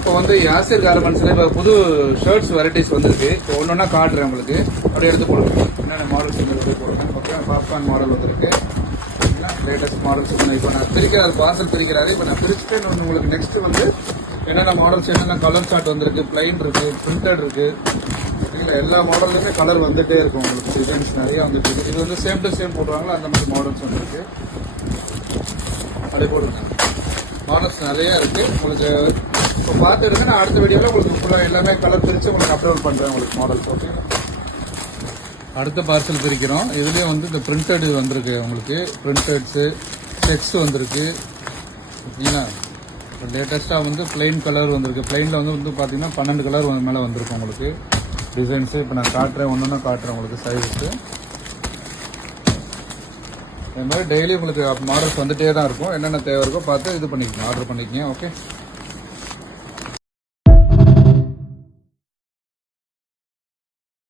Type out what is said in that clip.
இப்போ வந்து யாசிர் கார்மெண்ட்ஸ்ல இப்போ புது ஷர்ட்ஸ் வெரைட்டிஸ் வந்திருக்கு. இப்போ ஒன்னொன்னா காட்டுறேன் உங்களுக்கு. அப்படியே எடுத்து போடுங்க. என்னென்ன மாடல்ஸ் வந்து போடுறேன். ஓகே, பாப்கார்ன் மாடல் வந்திருக்கு. லேட்டஸ்ட் மாடல்ஸ் இப்போ நான் பிரிக்கிறாரு, பார்சல் பிரிக்கிறாரு. இப்போ நான் பிரிச்சுட்டு உங்களுக்கு நெக்ஸ்ட் வந்து என்னென்ன மாடல்ஸ், என்னென்ன கலர் சார்ட் வந்திருக்கு, பிளைன் இருக்கு, பிரிண்டட் இருக்கு. ஓகேங்களா, எல்லா மாடல்லுமே கலர் வந்துட்டே இருக்கும் உங்களுக்கு. டிசைன்ஸ் நிறைய வந்துட்டு இருக்கு. இது வந்து சேம் டு சேம் போடுவாங்களா அந்த மாதிரி மாடல்ஸ் வந்துருக்கு. அப்படியே போடுங்க. மாடல்ஸ் நிறைய இருக்கு உங்களுக்கு. இப்போ பார்த்துருங்க, நான் அடுத்த வீடியோவில் உங்களுக்கு ஃபுல்லாக எல்லாமே கலர் பிரித்து உங்களுக்கு அப்லோட் பண்ணுறேன் உங்களுக்கு மாடல்ஸ். ஓகே, அடுத்த பார்சல் பிரிக்கிறோம். இதுலேயே வந்து இந்த பிரிண்டட் வந்திருக்கு உங்களுக்கு. பிரிண்டட்ஸு செக்ஸ் வந்திருக்கு. ஓகேங்களா, லேட்டஸ்ட்டாக வந்து பிளெயின் கலர் வந்திருக்கு. பிளெயினில் வந்து பார்த்தீங்கன்னா 12 கலர் மேலே வந்திருக்கு உங்களுக்கு டிசைன்ஸு. இப்போ நான் காட்டுறேன், ஒன்று காட்டுறேன் உங்களுக்கு சைஸு. இந்த மாதிரி டெய்லி உங்களுக்கு மாடல்ஸ் வந்துட்டே தான் இருக்கும். என்னென்ன தேவை இருக்கோ பார்த்து இது பண்ணிக்கோங்க, ஆர்டர் பண்ணிக்கங்க. ஓகே.